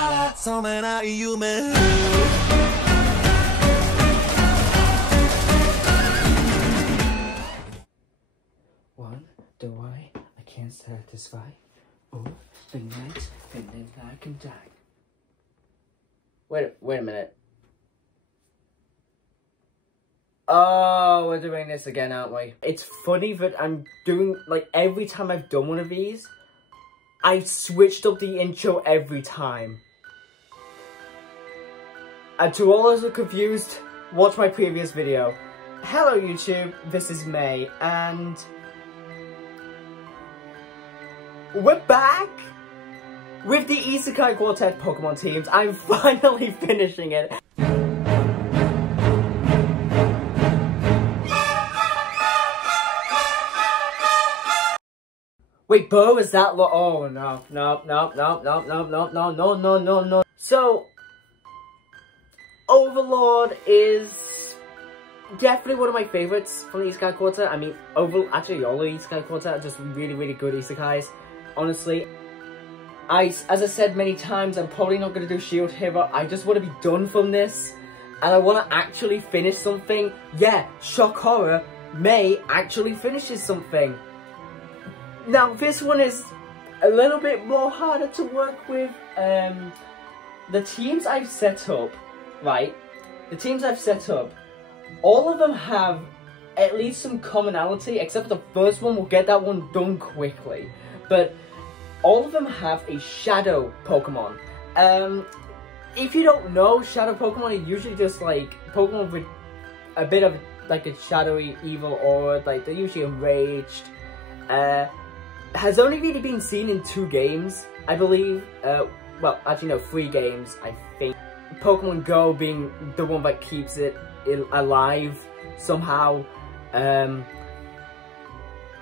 One, do I can't satisfy. Oh, the night, and then I can die. Wait a minute. Oh, we're doing this again, aren't we? It's funny that I'm doing, like, every time I've done one of these, I've switched up the intro every time. And to all those who are confused, watch my previous video. Hello YouTube, this is May, and we're back with the Isekai Quartet Pokemon teams. I'm finally finishing it. Wait, Bo, is that oh no. So, Overlord is definitely one of my favorites from the Isekai Quartet. I mean, actually all the Isekai Quartet are just really good isekais, honestly. As I said many times, I'm probably not going to do Shield Hero. I just want to be done from this, and I want to actually finish something. Yeah, shock horror, May actually finishes something. Now, this one is a little bit more harder to work with. The teams I've set up, right? The teams I've set up, all of them have at least some commonality, except for the first one. We'll get that one done quickly. But all of them have a shadow Pokemon. If you don't know, shadow Pokemon are usually just like Pokemon with a bit of like a shadowy evil aura. Like, they're usually enraged. Has only really been seen in 2 games, I believe. Well, actually no, 3 games, I think. Pokemon Go being the one that keeps it alive somehow. And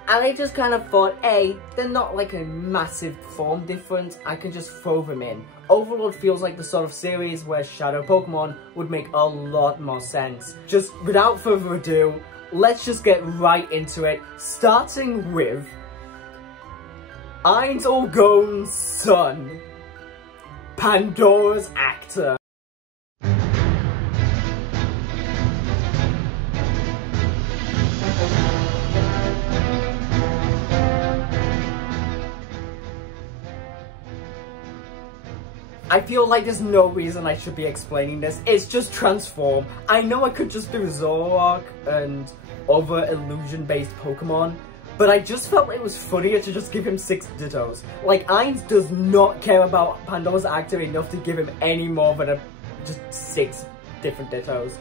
I just kind of thought, hey, they're not like a massive form difference, I can just throw them in. Overlord feels like the sort of series where Shadow Pokemon would make a lot more sense. Just without further ado, let's just get right into it, starting with Ainz O'Gon's son, Pandora's actor. I feel like there's no reason I should be explaining this. It's just transform. I know I could just do Zoroark and other illusion-based Pokemon, but I just felt it was funnier to just give him 6 Dittos. Like, Ainz does not care about Pandora's actor enough to give him any more than just 6 different Dittos.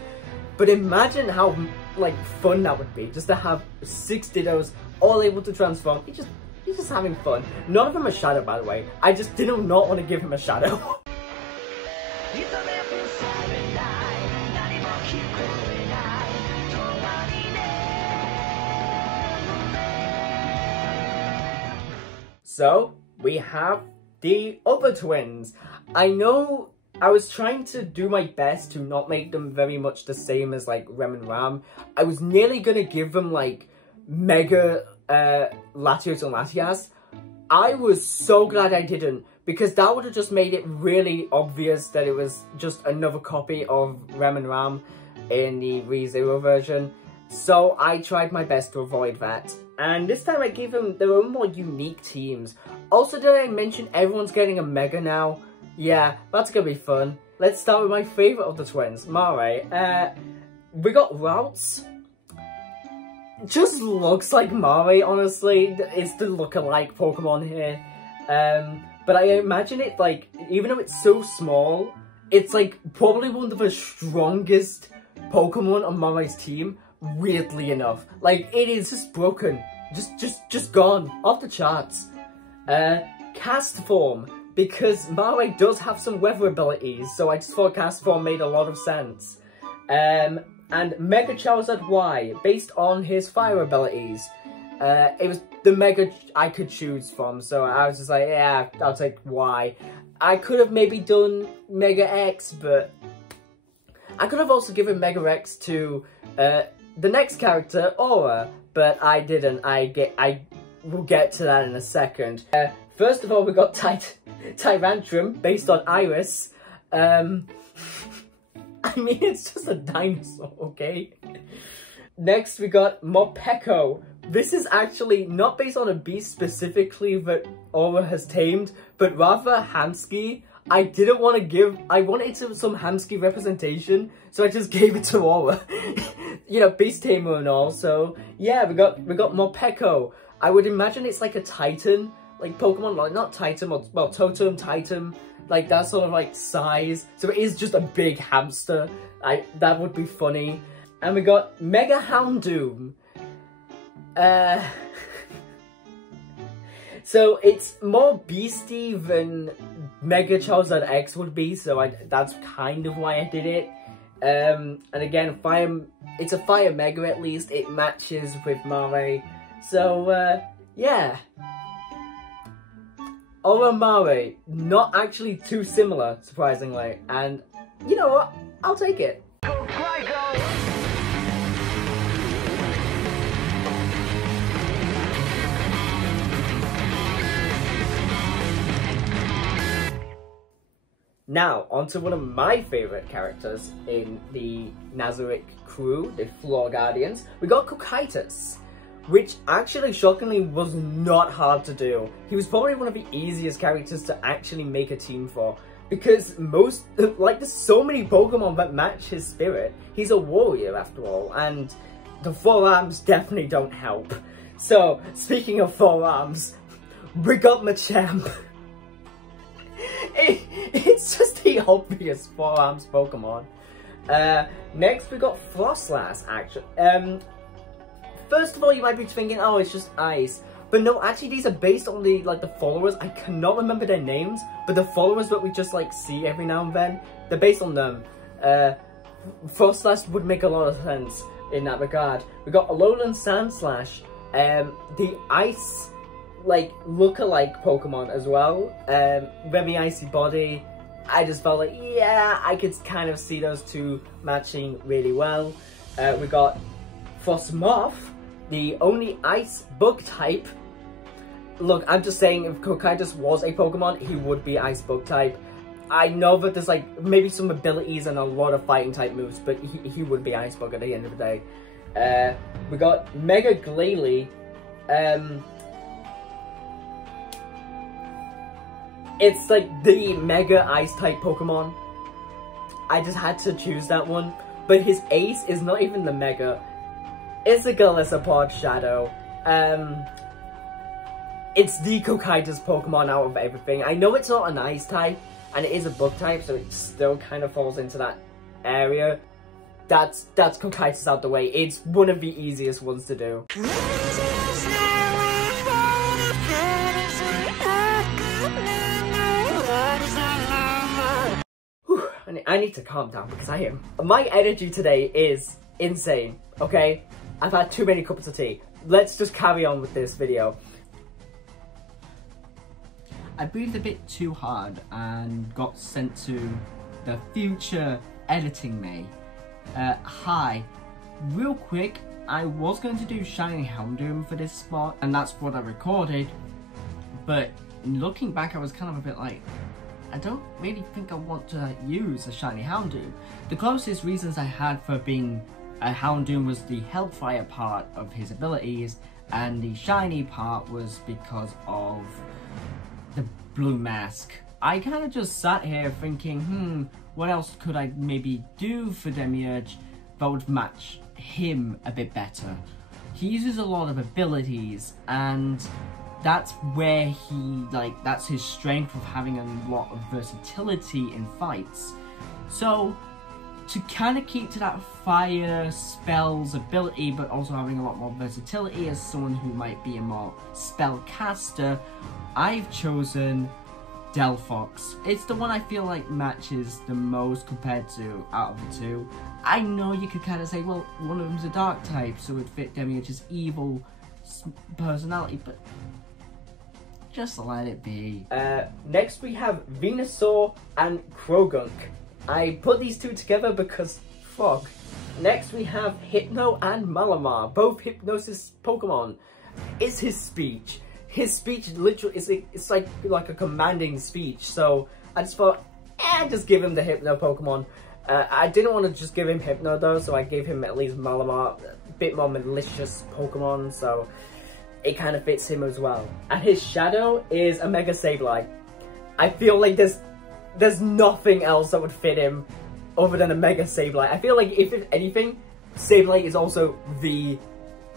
But imagine how, like, fun that would be, just to have 6 Dittos all able to transform. He's just having fun. None of them are Shadow, by the way. I just did not want to give him a Shadow. So, we have the other twins. I know I was trying to do my best to not make them very much the same as, like, Rem and Ram. I was nearly gonna give them, like, Mega Latios and Latias. I was so glad I didn't, because that would have just made it really obvious that it was just another copy of Rem and Ram in the ReZero version. So I tried my best to avoid that. And this time I gave them their own more unique teams. Also, did I mention everyone's getting a Mega now? Yeah, that's gonna be fun. Let's start with my favourite of the twins, Mare. We got Routes. Just looks like Mare, honestly. It's the look-alike Pokemon here. But I imagine it, like, even though it's so small, it's, like, probably one of the strongest Pokemon on Mare's team, weirdly enough. Like, it is just broken. Just gone. Off the charts. Cast Form, because Mare does have some weather abilities, so I just thought Cast Form made a lot of sense. And Mega Charizard Y, based on his fire abilities. It was the Mega I could choose from, so I was just like, yeah, I'll take Y. I could have maybe done Mega X, but I could have also given Mega X to the next character, Aura, but I didn't. I will get to that in a second. First of all, we got Tyrantrum, based on Iris. I mean, it's just a dinosaur, okay? Next, we got Morpeko. This is actually not based on a beast specifically that Aura has tamed, but rather Hansky. I didn't want to give, I wanted some Hansky representation, so I just gave it to Aura. You know, beast tamer and all, so yeah, we got Morpeko. I would imagine it's like a Titan, like Pokemon, like not Titan, well, Totem, Titan, like that sort of like size. So it is just a big hamster. That would be funny. And we got Mega Houndoom. So it's more beastie than Mega Charizard X would be, so that's kind of why I did it. And again, it's a Fire Mega at least, it matches with Mare. So, yeah. Aura Mare, not actually too similar, surprisingly. And, you know what? I'll take it. Now, onto one of my favourite characters in the Nazarick crew, the Floor Guardians. We got Cocytus, which actually, shockingly, was not hard to do. He was probably one of the easiest characters to actually make a team for, because there's so many Pokemon that match his spirit. He's a warrior, after all, and the forearms definitely don't help. So, speaking of forearms, we got Machamp. It's just the obvious forearms Pokemon. Next we got Frostlass, actually. First of all, you might be thinking, oh, it's just ice. But no, actually these are based on the followers. I cannot remember their names, but the followers that we just see every now and then, they're based on them. Frostlass would make a lot of sense in that regard. We got Alolan Sandslash, the ice look-alike Pokemon as well. Very icy body. I just felt like, yeah, I could kind of see those two matching really well. We got Frostmoth, the only ice bug type. Look, I'm just saying, if Cocytus was a Pokemon, he would be ice bug type. I know that there's maybe some abilities and a lot of fighting type moves, but he would be ice bug at the end of the day. We got Mega Glalie. It's the Mega Ice-type Pokemon. I just had to choose that one. But his ace is not even the Mega. It's a Golisopod Shadow. It's the Cocytus Pokemon out of everything. I know it's not an Ice-type, and it is a Bug-type, so it still kind of falls into that area. That's Cocytus out the way. It's one of the easiest ones to do. I need to calm down because my energy today is insane, okay? I've had too many cups of tea. Let's just carry on with this video. I breathed a bit too hard and got sent to the future editing me. Hi. Real quick, I was going to do Shiny Houndoom for this spot, and that's what I recorded, but looking back I was kind of a bit like, I don't really think I want to use a Shiny Houndoom. The closest reasons I had for being a Houndoom was the Hellfire part of his abilities, and the Shiny part was because of the blue mask. I kind of just sat here thinking, what else could I maybe do for Demiurge that would match him a bit better? He uses a lot of abilities, and that's where that's his strength of having a lot of versatility in fights. So, to kind of keep to that fire spells ability, but also having a lot more versatility as someone who might be a more spellcaster, I've chosen Delphox. It's the one I feel like matches the most compared to out of the two. I know you could kind of say, well, one of them's a dark type, so it would fit Demiurge's evil personality, but just let it be. Next we have Venusaur and Krogunk. I put these two together because frog. Next we have Hypno and Malamar, both Hypnosis Pokemon. It's his speech. his speech literally it's like a commanding speech. So I just thought, just give him the Hypno Pokemon. I didn't want to just give him Hypno though, so I gave him at least Malamar, a bit more malicious Pokemon, so it kind of fits him as well. And his Shadow is a Mega Sableye. I feel like there's nothing else that would fit him other than a Mega Sableye. I feel like if anything, Sableye is also the,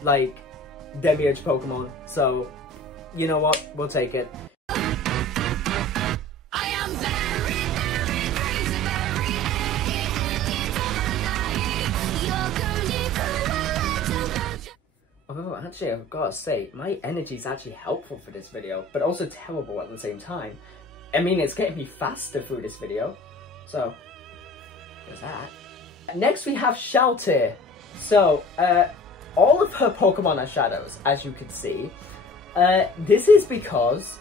like, Demiurge Pokemon. So, you know what? We'll take it. Although, actually, I've got to say, my energy is actually helpful for this video, but also terrible at the same time. I mean, it's getting me faster through this video. So, there's that. Next, we have Shaltir. So, all of her Pokemon are shadows, as you can see. This is because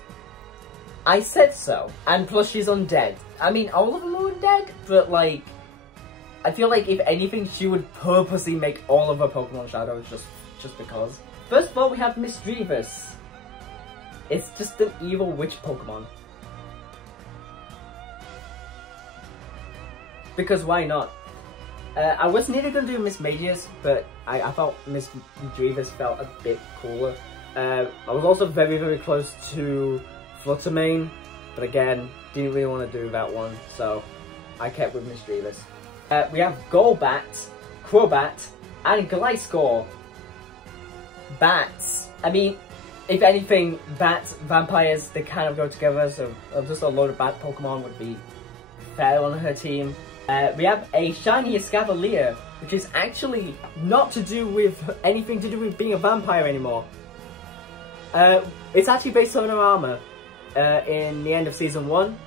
I said so, and plus she's undead. I mean, all of them are undead, but like, I feel like if anything, she would purposely make all of her Pokemon shadows just because. First of all, we have Misdreavus. It's just an evil witch Pokemon. Because why not? I was nearly going to do Miss Magius, but I felt Misdreavus felt a bit cooler. I was also very, very close to Fluttermane, but again, didn't really want to do that one, so I kept with Misdreavus. We have Golbat, Crobat, and Gliscor. Bats. I mean, if anything, bats, vampires, they kind of go together, so just a load of bat Pokemon would be fair on her team. We have a shiny Escavalier, which is actually not to do with anything to do with being a vampire anymore. It's actually based on her armor. In the end of Season 1,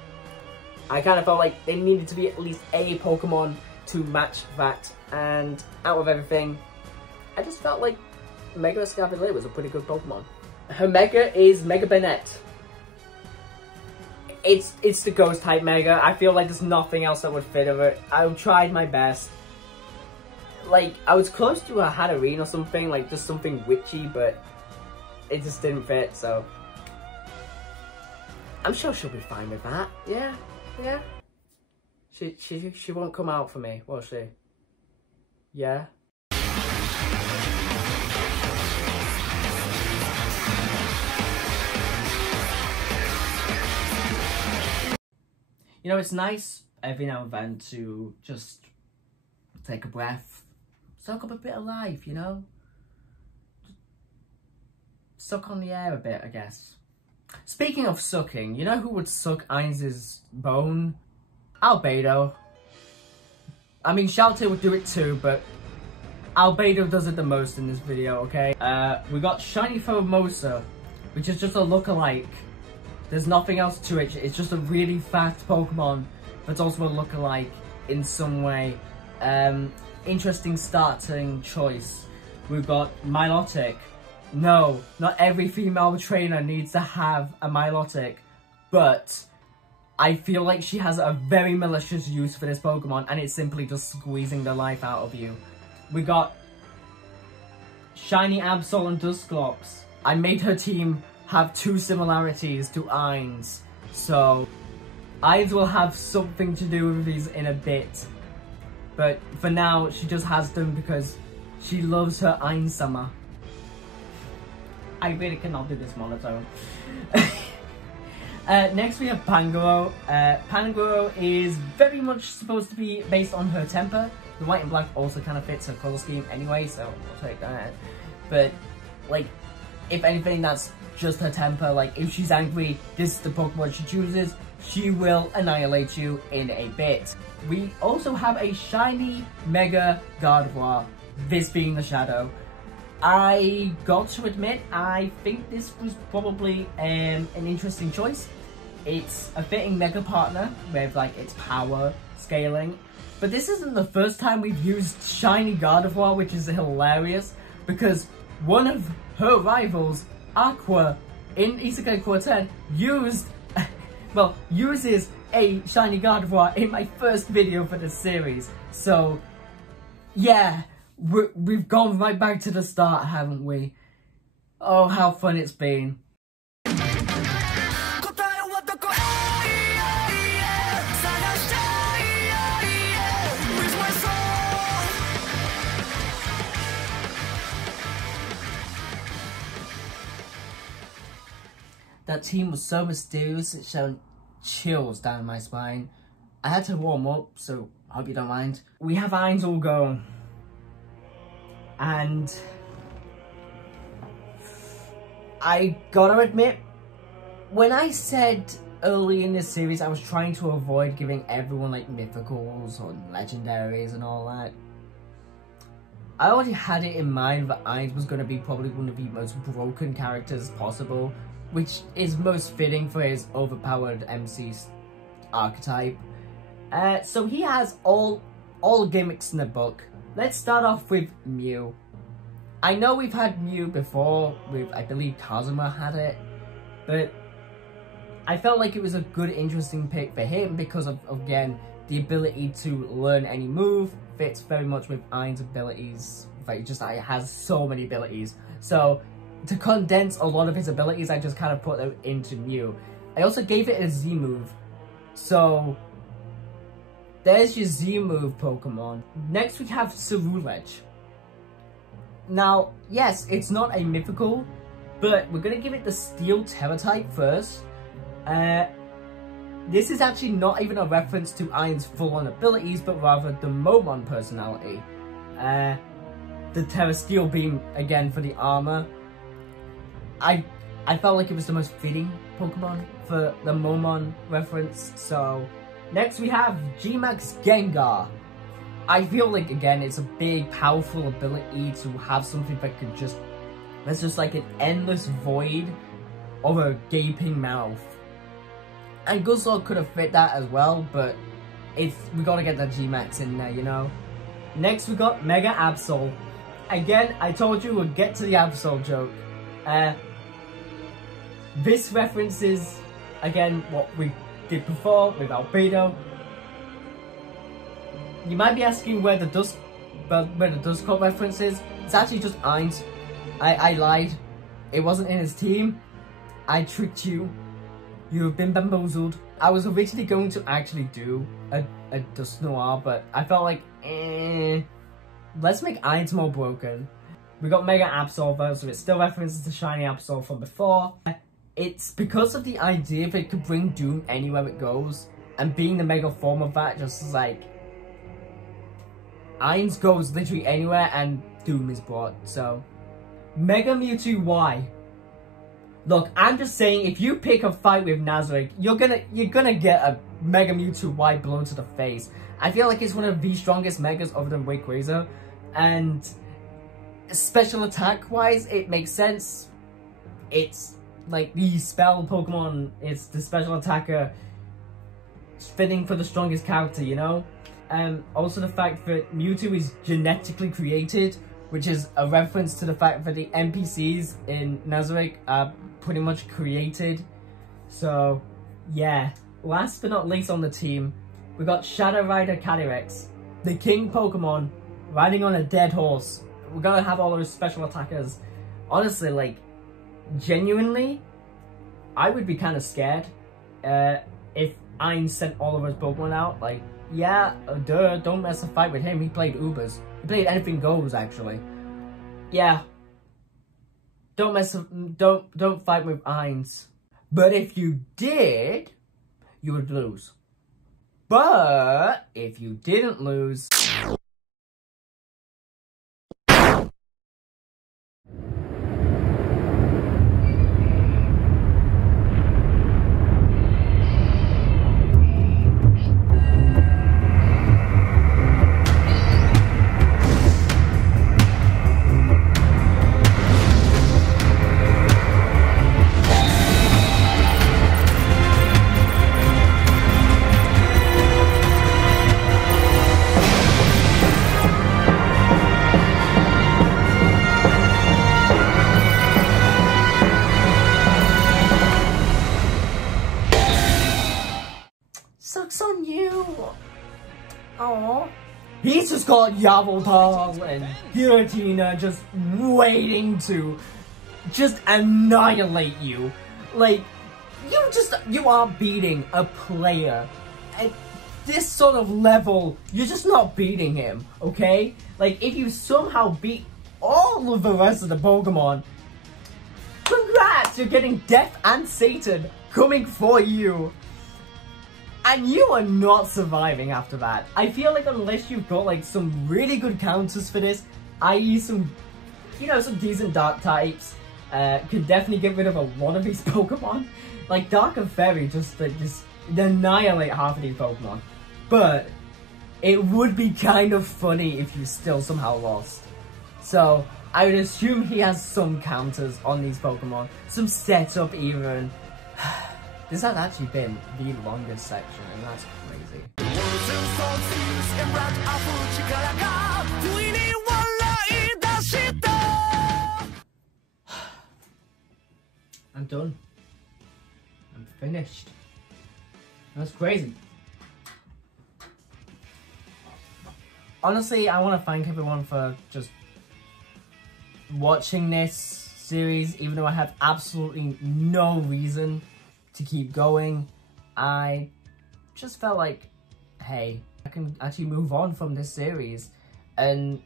I kind of felt like there needed to be at least a Pokemon to match that, and out of everything, I just felt like Mega Escavalier was a pretty good Pokemon. Her Mega is Mega Banette. It's the Ghost type Mega. I feel like there's nothing else that would fit of it. I tried my best. Like, I was close to a Hatterene or something, like just something witchy, but it just didn't fit, so I'm sure she'll be fine with that. Yeah. She won't come out for me, will she? Yeah. You know, it's nice every now and then to just take a breath, soak up a bit of life, you know? Suck on the air a bit, I guess. Speaking of sucking, you know who would suck Ainz's bone? Albedo. I mean, Shaltir would do it too, but Albedo does it the most in this video, okay? We got Shiny Formosa, which is just a lookalike. There's nothing else to it. It's just a really fast Pokemon, but it's also a lookalike in some way. Interesting starting choice. We've got Milotic. No, not every female trainer needs to have a Milotic, but I feel like she has a very malicious use for this Pokemon, and it's simply just squeezing the life out of you. We got Shiny Absol and Dusclops. I made her team have two similarities to Ainz, so Ainz will have something to do with these in a bit, but for now she just has them because she loves her Ainz-sama. I really cannot do this monotone. Next we have Pangoro. Pangoro is very much supposed to be based on her temper. The white and black also kind of fits her colour scheme anyway, so we'll take that. But, like, if anything, that's just her temper. Like, if she's angry, this is the Pokemon she chooses. She will annihilate you in a bit. We also have a shiny Mega Gardevoir, this being the Shadow. I got to admit, I think this was probably an interesting choice. It's a fitting Mega partner with, like, its power scaling. But this isn't the first time we've used shiny Gardevoir, which is hilarious, because one of her rivals, Aqua, in Isekai Quartet, uses a shiny Gardevoir in my first video for this series. So, yeah, we've gone right back to the start, haven't we? Oh, how fun it's been. That team was so mysterious, it sent chills down my spine. I had to warm up, so I hope you don't mind. We have Ainz all go. And I gotta admit, when I said early in this series I was trying to avoid giving everyone like mythicals or legendaries and all that, I already had it in mind that Ainz was going to be probably one of the most broken characters possible, which is most fitting for his overpowered MC archetype. So he has all gimmicks in the book. Let's start off with Mew. I know we've had Mew before, I believe Kazuma had it, but I felt like it was a good, interesting pick for him because of, again, the ability to learn any move fits very much with Ainz's abilities. Like, just has so many abilities. So, to condense a lot of his abilities, I just kind of put them into Mew. I also gave it a Z move. So, there's your Z move Pokemon. Next we have Cerulege. Now, yes, it's not a mythical, but we're going to give it the Steel Terra type first. This is actually not even a reference to Ainz's full-on abilities, but rather the Momon personality. The Terra Steel Beam, again, for the armor. I felt like it was the most fitting Pokemon for the Momon reference, so... Next we have G-Max Gengar. I feel like, again, it's a big, powerful ability to have something that could just... There's just like an endless void of a gaping mouth. And Guzzlord could have fit that as well, but we gotta get that G-Max in there, you know? Next we got Mega Absol. Again, I told you we'd get to the Absol joke. This references, again, what we did before with Albedo. You might be asking where the Duskull reference is. It's actually just Ainz. I lied. It wasn't in his team. I tricked you. You have been bamboozled. I was originally going to actually do a Dusknoir, but I felt like, let's make Ainz more broken. We got Mega Absol, so it still references the Shiny Absol from before. It's because of the idea that it could bring Doom anywhere it goes, and being the Mega form of that, just like, Ainz goes literally anywhere and Doom is brought, so. Mega Mewtwo Y. Look, I'm just saying, if you pick a fight with Nazarick, you're gonna get a Mega Mewtwo Y blown to the face. I feel like it's one of the strongest Megas other than Rayquaza, and special attack wise, it makes sense. It's like the spell Pokemon, it's the special attacker fitting for the strongest character, you know? Also the fact that Mewtwo is genetically created, which is a reference to the fact that the NPCs in Nazarick are pretty much created. So, yeah. Last but not least on the team, we got Shadow Rider Calyrex, the king Pokemon, riding on a dead horse. We're gonna have all those special attackers. Honestly, like, genuinely, I would be kind of scared if Ainz sent all of his Pokemon out. Like, yeah, duh, don't mess a fight with him. He played Ubers. He played Anything Goes, actually. Yeah. Don't fight with Ainz. But if you did, you would lose. But if you didn't lose... Sucks on you. Aww. He's just got Yveltal and Giratina just waiting to just annihilate you. Like, you aren't beating a player at this sort of level. You're just not beating him, okay? Like, if you somehow beat all of the rest of the Pokemon, congrats! yes, you're getting Death and Satan coming for you. And you are not surviving after that. I feel like unless you've got like some really good counters for this, i.e. some, you know, some decent dark types, could definitely get rid of a lot of these Pokemon. Like Dark and Fairy just annihilate half of these Pokemon. But it would be kind of funny if you still somehow lost. So I would assume he has some counters on these Pokemon, some setup even. This has actually been the longest section, and that's crazy. I'm done. I'm finished. That's crazy. Honestly, I want to thank everyone for just watching this series, even though I have absolutely no reason to keep going. I just felt like, hey, I can actually move on from this series, and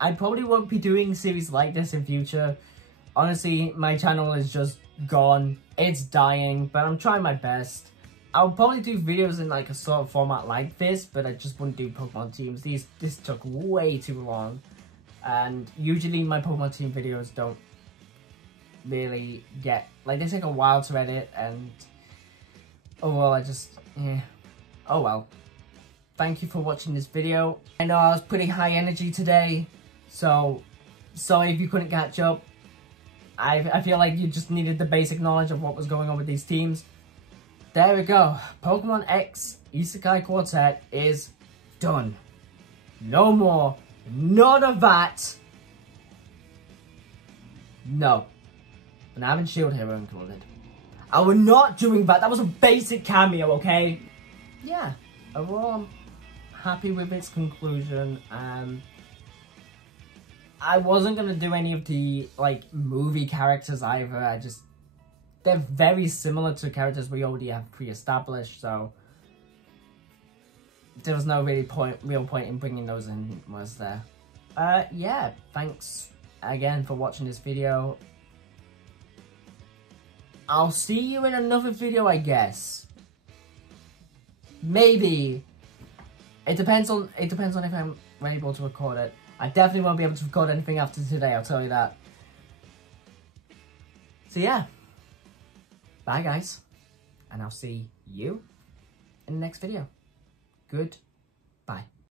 I probably won't be doing series like this in future. Honestly, my channel is just gone. It's dying, but I'm trying my best. I'll probably do videos in like a sort of format like this, but I just wouldn't do Pokemon teams. This took way too long, and usually my Pokemon team videos don't really get, like, they take a while to edit, and overall I just, yeah, oh well. Thank you for watching this video. I know I was pretty high energy today, so sorry if you couldn't catch up. I feel like you just needed the basic knowledge of what was going on with these teams. There we go. Pokemon X Isekai Quartet is done. No more. None of that. No. And I haven't Shield Hero included. I was not doing that. That was a basic cameo, okay? Yeah. Overall, I'm happy with its conclusion. I wasn't going to do any of the, like, movie characters either. They're very similar to characters we already have pre-established, so there was no real point in bringing those in, was there? Yeah, thanks again for watching this video. I'll see you in another video, I guess. Maybe. It depends on if I'm able to record it. I definitely won't be able to record anything after today, I'll tell you that. So yeah. Bye guys. And I'll see you in the next video. Goodbye.